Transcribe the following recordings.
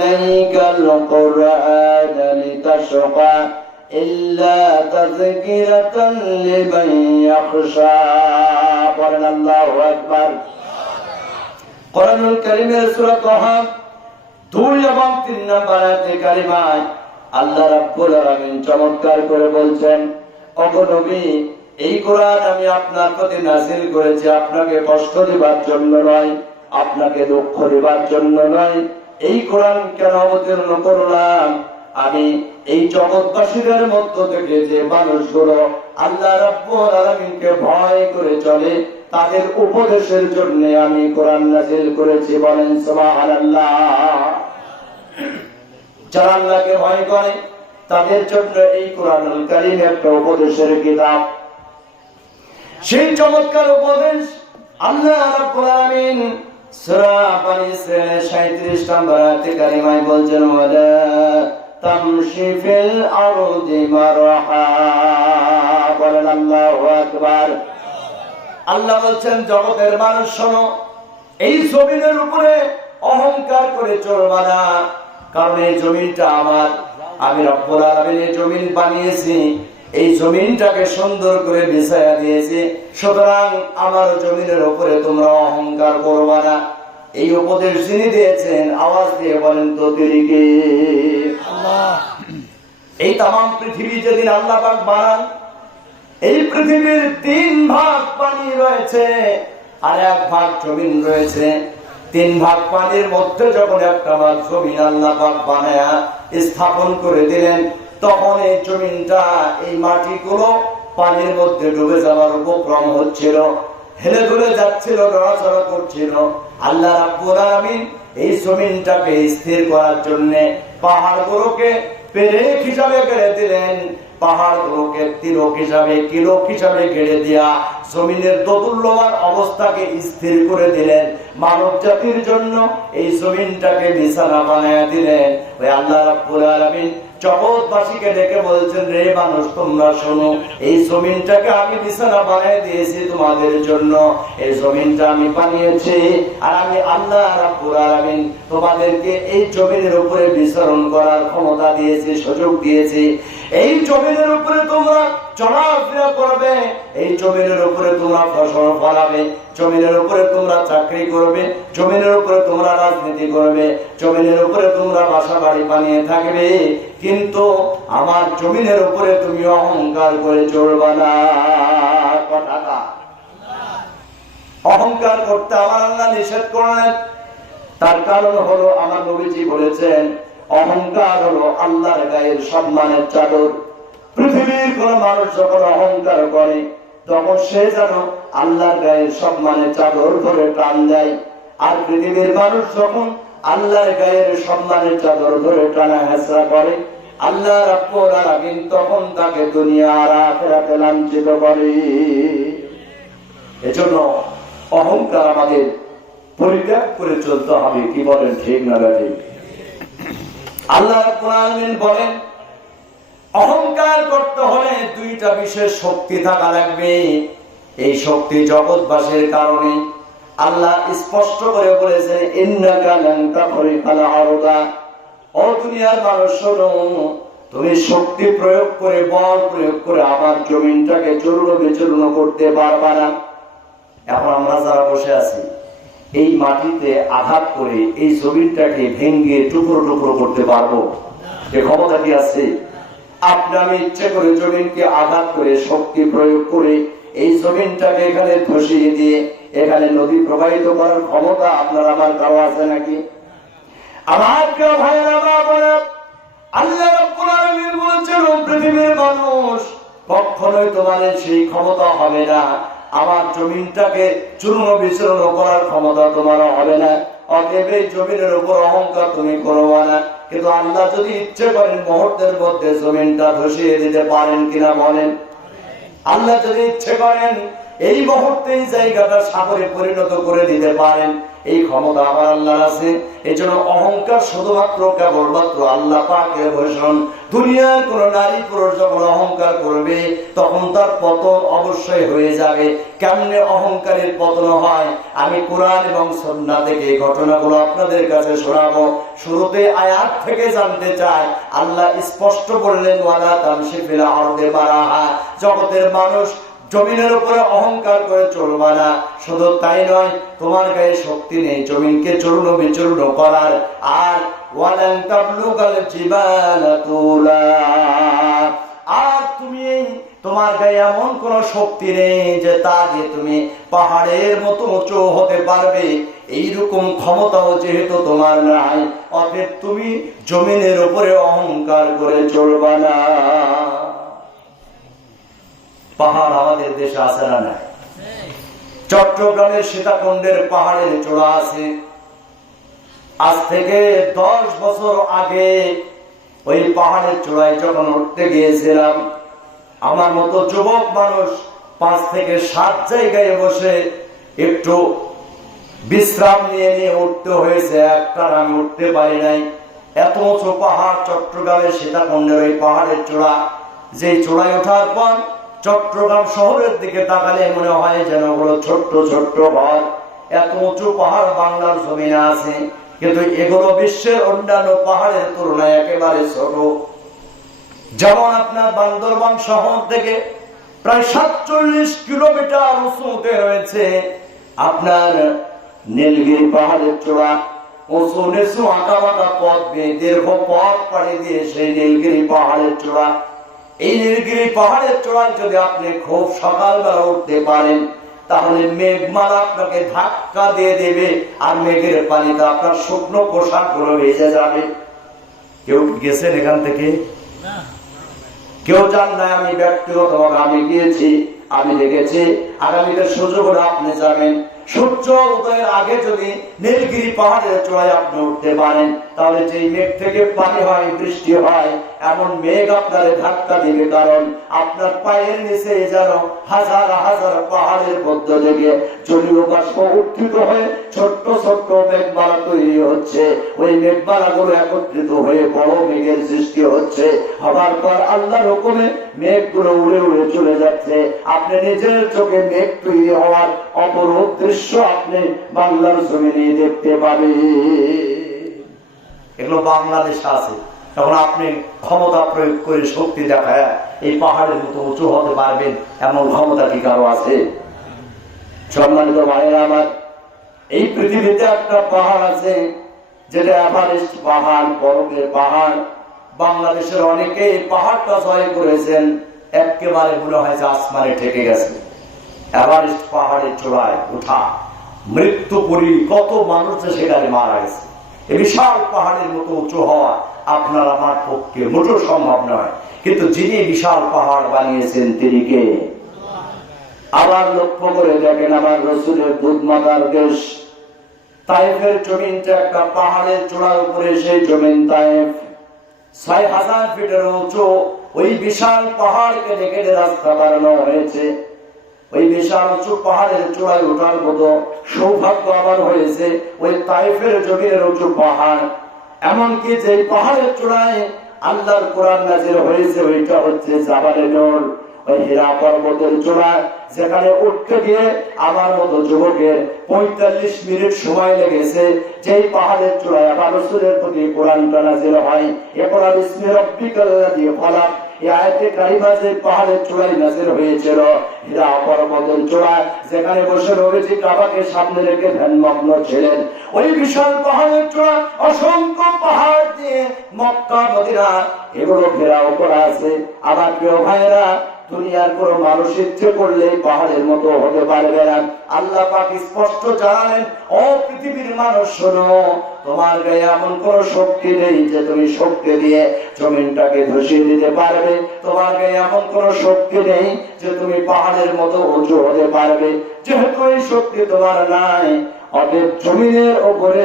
আলাইকাল কুরআন লিতাশকা ইল্লা তাযকিরাতান লিমান ইয়াখশা। বলেন আল্লাহু আকবার। কোরআনুল কারীমের সূরা তাহা 2 এবং 3 নম্বর আয়াতে কারিমায় আল্লাহ রাব্বুল আলামিন চমৎকার করে বলছেন, ওগো নবী, এই কোরআন আমি আপনার প্রতি নাযিল করেছি আপনাকে কষ্ট দেবার জন্য নয়, আপনাকে দুঃখ দেবার জন্য নয়। এই কোরআন কেন অবতীর্ণ করলাম? আমি এই জগৎবাসীদের মধ্য থেকে যে মানুষগুলো আল্লাহ রাব্বুল আলামিনকে ভয় করে চলে তাদের উপদেশের জন্য আমি কোরআন নাযিল করেছি। বলেন সুবহানাল্লাহ। যারা আল্লাহকে ভয় করে তাদের জন্য এই কোরআনুল কারীম একটা উপদেশের কিতাব। সেই চমৎকার উপদেশ আল্লাহ রাব্বুল আলামিন সূরা বানী ইসরাঈলের 37 নম্বর আয়াতে কারিমায় বলছেন, ওয়ালা তামশি ফিল আরদি মারহা। বলেন আল্লাহু আকবার। আল্লাহ বলছেন, জগতের মানুষ শোনো, এই জমিনের উপরে অহংকার করে চলবা না, কারণ এই জমিনটা আমার, আমি রব্বুল আলামিন এই জমিন বানিয়েছি, এই জমিনটাকে সুন্দর করে বিছায়া দিয়েছি, সুতরাং আমার জমিনের উপরে তোমরা অহংকার করবা না। এই উপদেশ যিনি দিয়েছেন আওয়াজ দিয়ে বলেন তো তিনি কে? আল্লাহ। এই তামাম পৃথিবী যেদিন আল্লাহ পাক বানান, এই পৃথিবীর 3 ভাগ পানি রয়েছে আর 1 ভাগ জমিন রয়েছে। 3 ভাগ পানির মধ্যে যখন একটা ভাগ জমিন আল্লাহ পাক বানায়া স্থাপন করে দিলেন, তখন এই জমিনটা, এই মাটিগুলো পানির মধ্যে ডুবে যাওয়ার উপক্রম হচ্ছিল, হেলে দুলে যাচ্ছিল, নড়াচড়া করছিল। আল্লাহ রাব্বুল আলামিন এই জমিনটাকে স্থির করার জন্য পাহাড়গুলোকে পেরেক হিসাবে গেড়ে দিলেন, পাহাড়গুলোকে তিলক হিসাবে, কিলক হিসাবে গেড়ে দিয়া জমিনের দোদুল্যমান অবস্থাকে স্থির করে দিলেন। মানব জাতির জন্য এই জমিনটাকে বিছানা বানায়া দিলেন। ওই আল্লাহ রাব্বুল আলামিন জগৎবাসীকে ডেকে বলছেন, রে মানুষ তোমরা শোনো, এই জমিনটাকে আমি বিছানা বানিয়ে দিয়েছি তোমাদের জন্য। এই জমিনটা আমি বানিয়েছি আর আমি আল্লাহ রাব্বুল আলামিন তোমাদেরকে এই জমিনের উপরে বিচরণ করার ক্ষমতা দিয়েছি, সুযোগ দিয়েছি। এই জমিনের উপরে তোমরা চলাফেরা করবে, এই জমিনের উপরে তোমরা ফসল ফলাবে, জমিনের উপরে তোমরা চাকরি করবে, জমিনের উপরে তোমরা রাজনীতি করবে, জমিনের উপরে তোমরা বাসা বাড়ি বানিয়ে থাকবে, কিন্তু আমার জমিনের উপরে তুমি অহংকার করে চলবা না। কথাটা অহংকার করতে আমার আল্লাহ নিষেধ করলেন। তার কারণ হলো আমার নবীজি বলেছেন, অহংকার হলো আল্লাহর গায়ের সম্মানের চাদর। পৃথিবীর কোন মানুষ যখন অহংকার করে তখন সে যেন আল্লাহর গায়ের সম্মানের চাদর ধরে টান দেয়, আর পৃথিবীর মানুষ যখন আল্লাহর গায়ের সম্মানের চাদর ধরে টানা হেঁচড়া করে, আল্লাহ রাব্বুল আলামিন তখন তাকে দুনিয়া আর আখিরাতে লাঞ্ছিত করে। এজন্য অহংকার আমাদের পরিত্যাগ করে চলতে হবে। কি বলেন, ঠিক না ঠিক? আল্লাহ রাব্বুল আলামিন বলেন, অহংকার করতে হলে 2টা বিশেষ শক্তি থাকা লাগবে। এই শক্তি জগৎবাসীর কারণে আল্লাহ স্পষ্ট করে বলেছেন, ইন্নাকা লান তাখরিকাল আরদা। ও দুনিয়ার মানুষ শোনো, তুমি শক্তি প্রয়োগ করে, বল প্রয়োগ করে আমার জমিনটাকে চূর্ণ বিচূর্ণ করতে পারবা না। এখন আমরা যারা বসে আছি, এই মাটিতে আঘাত করে এই জমিনটাকে ভেঙে টুকরো টুকরো করতে পারবো? এ ক্ষমতা কি আছে? আপনি আমি ইচ্ছে করে জমিনকে আঘাত করে, শক্তি প্রয়োগ করে এই জমিনটাকে এখানে ধসিয়ে দিয়ে এখানে নদী প্রবাহিত করার ক্ষমতা আপনার আমার কারো আছে নাকি? আমার প্রিয় ভাইয়েরা, বাবারা, আল্লাহ রাব্বুল আলামিন বলেছেন, ও পৃথিবীর মানুষ, কখনোই তোমাদের সেই ক্ষমতা হবে না। আমার জমিনটাকে চূর্ণ বিচূর্ণ করার ক্ষমতা তোমার হবে না। অতএব এই জমিনের উপর অহংকার তুমি করবা না। কিন্তু আল্লাহ যদি ইচ্ছে করেন মুহূর্তের মধ্যে জমিনটা ধসিয়ে দিতে পারেন কিনা বলেন? আল্লাহ যদি ইচ্ছে করেন এই মুহূর্তে এই জায়গাটা সাগরে পরিণত করে দিতে পারেন। এই ক্ষমতা আমার আল্লাহর আছে। এই জন্য অহংকার শুধুমাত্র কেবলমাত্র আল্লাহ পাকের ভূষণ। দুনিয়ার কোন নারী পুরুষ যখন অহংকার করবে তখন তার পতন অবশ্যই হয়ে যাবে। কেমনে অহংকারের পতন হয় আমি কোরআন এবং সুন্নাহ থেকে এই ঘটনাগুলো আপনাদের কাছে শোনাবো। শুরুতে আয়াত থেকে জানতে চাই, আল্লাহ স্পষ্ট বললেন ওয়ালা তামশি ফিল আরদি মারাহা, জগতের মানুষ জমিনের উপরে অহংকার করে চলবা না। শুধু তাই নয়, তোমার গায়ে শক্তি নেই জমিনকে চূর্ণ বিচূর্ণ করার। আর ওয়ালান তাবলুগাল জিবালা তুলা, আর তুমি তোমার গায়ে এমন কোন শক্তি নেই যে তা দিয়ে তুমি পাহাড়ের মতো উঁচু হতে পারবে। এইরকম ক্ষমতাও যেহেতু তোমার নাই, অতএব তুমি জমিনের উপরে অহংকার করে চলবা না। পাহাড় আমাদের দেশে আছে না নাই? চট্টগ্রামের সীতাকুণ্ডের পাহাড়ের চূড়া আছে। আজ থেকে 10 বছর আগে ওই পাহাড়ের চূড়ায় যখন উঠতে গিয়েছিলাম, আমার মতো যুবক মানুষ 5 থেকে 7 জায়গায় বসে একটু বিশ্রাম নিয়ে নিয়ে উঠতে হয়েছে। একটার আমি উঠতে পারি নাই। এত উঁচু পাহাড় চট্টগ্রামের সীতাকুণ্ডের ওই পাহাড়ের চূড়া। যে চূড়ায় ওঠার পর চট্টগ্রাম শহরের দিকে তাকালে মনে হয় যেন ওগুলো ছোট্ট ছোট্ট ঘর। এত উঁচু পাহাড় বাংলার জমিনে আছে, কিন্তু এগুলো বিশ্বের অন্যান্য পাহাড়ের তুলনায় একেবারে ছোট। যেমন আপনার বান্দরবান শহর থেকে প্রায় 47 কিলোমিটার উঁচুতে রয়েছে আপনার নীলগিরি পাহাড়ের চূড়া। উঁচু নিচু আঁকা বাঁকা পথ বেয়ে দীর্ঘ পথ পাড়ি দিয়ে সেই নীলগিরি পাহাড়ের চূড়া। এই নীলগিরি পাহাড়ের চূড়ায় যদি আপনি খুব সকালবেলা উঠতে পারেন, তাহলে মেঘমালা আপনাকে ধাক্কা দিয়ে দেবে, আর মেঘের পানিতে আপনার শুকনো পোশাক গুলো ভেসে যাবে। কেউ গেছেন এখান থেকে? কেউ জান না? আমি ব্যক্তিগতভাবে আমি গিয়েছি, আমি দেখেছি। আগামীকাল সুযোগ হলে আপনি যাবেন। সূর্য উদয়ের আগে যদি নীলগিরি পাহাড়ের চূড়ায় আপনি উঠতে পারেন, তাহলে যেই মেঘ থেকে পানি হয়, বৃষ্টি হয়, এমন মেঘ আপনার ধাক্কা দিবে। কারণ আপনার পায়ের নিচে যেন হাজার হাজার পাহাড়ের মধ্য থেকে জলীয় বাষ্প উত্থিত হয়ে ছোট্ট ছোট্ট মেঘমালা তৈরি হচ্ছে। ওই মেঘমালা গুলো একত্রিত হয়ে বড় মেঘের সৃষ্টি হচ্ছে। হবার পর আল্লাহর হুকুমে মেঘগুলো উড়ে উড়ে চলে যাচ্ছে। আপনি নিজের চোখে মেঘ তৈরি হওয়ার অপরূপ দৃশ্য আপনি বাংলার জমিনে দেখতে পাবেন। এগুলো বাংলাদেশে আছে। তখন আপনি ক্ষমতা প্রয়োগ করে শক্তি দেখায় এই পাহাড়ের মতো উঁচু হতে পারবেন, এমন ক্ষমতা কি কারো আছে? সম্মানিত ভাইয়েরা আমার, এই পৃথিবীতে একটা পাহাড় আছে যেটা এভারেস্ট পাহাড়, বরফের পাহাড়। বাংলাদেশের অনেকে এই পাহাড়টা জয় করেছেন, একেবারে মনে হয় যে আসমানে ঠেকে গেছে। এভারেস্ট পাহাড়ের চূড়ায় ওঠা, মৃত্যু পরি কত মানুষ সেখানে মারা গেছে। এই বিশাল পাহাড়ের মতো উঁচু হওয়া আপনার আমার পক্ষে মোটেও সম্ভব নয়, কিন্তু যিনি বিশাল পাহাড় বানিয়েছেন তিনি কে? আবার লক্ষ্য করে দেখেন, আমার রসুলের দুধ মাতার দেশ তায়েফের জমিনটা একটা পাহাড়ের চূড়ার উপরে। সেই জমিন তায়েফ 6000 ফিটের উঁচু। ওই বিশাল পাহাড়কে দেখে রাস্তা বানানো হয়েছে। ওই বিশাল উঁচু পাহাড়ের চূড়ায় ওঠার মতো সৌভাগ্য আমার হয়েছে। ওই তায়েফের জমিনের উঁচু পাহাড়, এমনকি যে পাহাড়ের চূড়ায় আল্লাহর কোরআন নাযিল হয়েছে ওইটা হচ্ছে জাবালে নূর। ওই হীরা পর্বতের চূড়ায় যেখানে উঠতে গিয়ে আমার মতো যুবকের 45 মিনিট সময় লেগেছে। যেই পাহাড়ের চূড়ায় আবার রাসূলের প্রতি কোরআনটা নাযিল হয়, ইকরা বিসমি রাব্বিকাল্লাযী খলাক। এই আয়াতে কারিমা যে পাহাড়ের চূড়ায় নাযিল হয়েছিল, হীরা পর্বতের চূড়ায় যেখানে বসে নবীজি কাবাকে সামনে রেখে ধ্যানমগ্ন ছিলেন। ওই বিশাল পাহাড়ের চূড়া অসংখ্য পাহাড় দিয়ে মক্কা মদিনা এগুলো ঘেরাও করা আছে। আমার প্রিয় ভাইয়েরা, দুনিয়ার কোন মানুষ ইচ্ছে করলে পাহাড়ের মতো হতে পারবে না। আল্লাহ পাক স্পষ্ট জানালেন, ও পৃথিবীর মানুষ শোনো, তোমার গায়ে এমন কোন শক্তি নেই যে তুমি শক্তি দিয়ে জমিনটাকে ধসিয়ে দিতে পারবে। তোমার গায়ে এমন কোন শক্তি নেই যে তুমি পাহাড়ের মতো উঁচু হতে পারবে। যেহেতু এই শক্তি তোমার নাই, অতএব জমিনের উপরে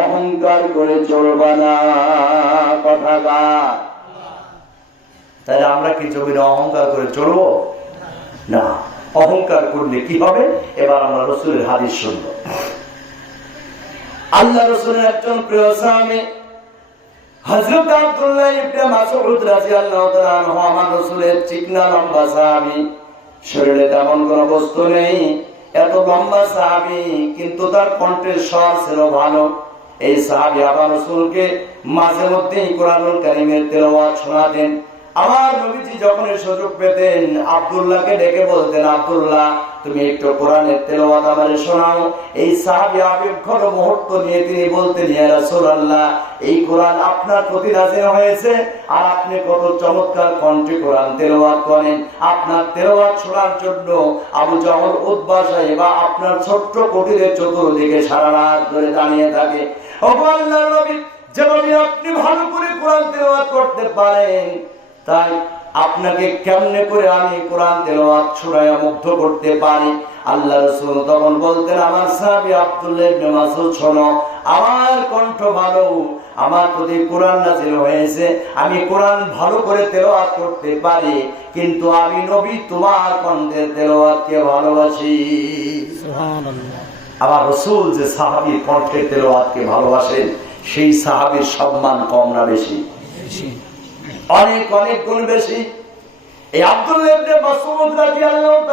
অহংকার করে চলবা না। কথাকার। তাহলে আমরা কি জমিনে অহংকার করে চলবো না? অহংকার করলে কি হবে? এবার আমরা রাসূলের হাদিস শুনবো। আল্লাহ রাসূলের একজন প্রিয় সাহাবী হযরত আব্দুল্লাহ ইবনে মাসউদ রাদিয়াল্লাহু তাআলা আনহু আমার রাসূলের চিকনা লম্বা সাহাবী, শরীরে তেমন কোনো বস্তু নেই, এত লম্বা সাহাবী কিন্তু তার কণ্ঠের স্বর ছিল ভালো। এই সাহাবী আবার রাসূলকে মাঝে মধ্যেই কোরআনুল কারীমের তেলাওয়াত শোনাতেন। আমার নবীজি যখন সুযোগ পেতেন আব্দুল্লাহকে ডেকে বলতেন, আব্দুল্লাহ তুমি একটু কোরআনের তেলাওয়াত আমারে শোনাও। এই সাহাবী আবেগঘন মুহূর্ত নিয়ে তিনি বলতেন, ইয়া রাসূলুল্লাহ এই কোরআন আপনার প্রতি নাযিল হয়েছে আর আপনি কত চমৎকার কণ্ঠে কোরআন তেলাওয়াত করেন। আপনার তেলাওয়াত শোনার জন্য আবু জাহল উতবা সাহেবা আপনার ছোট্ট কুটিরের চতুর্দিকে সারা রাত ধরে দাঁড়িয়ে থাকে। ওগো আল্লাহর নবী, যেভাবে আপনি ভালো করে কোরআন তেলাওয়াত করতে পারেন, তাই আপনাকে কেমনে করে আমি কোরআন তেলাওয়াত শোনায়া মুগ্ধ করতে পারি। আল্লাহ রাসূল তখন বলতেন, আমার সাহাবী আব্দুল্লাহ ইবনে মাসউদ শোনো, আমার কণ্ঠ ভালো, আমার প্রতি কোরআন নাযিল হয়েছে, আমি কোরআন ভালো করে তেলাওয়াত করতে পারি, কিন্তু আমি নবী তোমার কণ্ঠের তেলাওয়াতকে ভালোবাসি। সুবহানাল্লাহ। আমার রাসূল যে সাহাবীর কণ্ঠের তেলাওয়াতকে ভালোবাসেন, সেই সাহাবীর সম্মান কম না বেশি? অনেক অনেক গুণ বেশি। এই আব্দুল্লাহ ইবনে মাসউদ রাদিয়াল্লাহু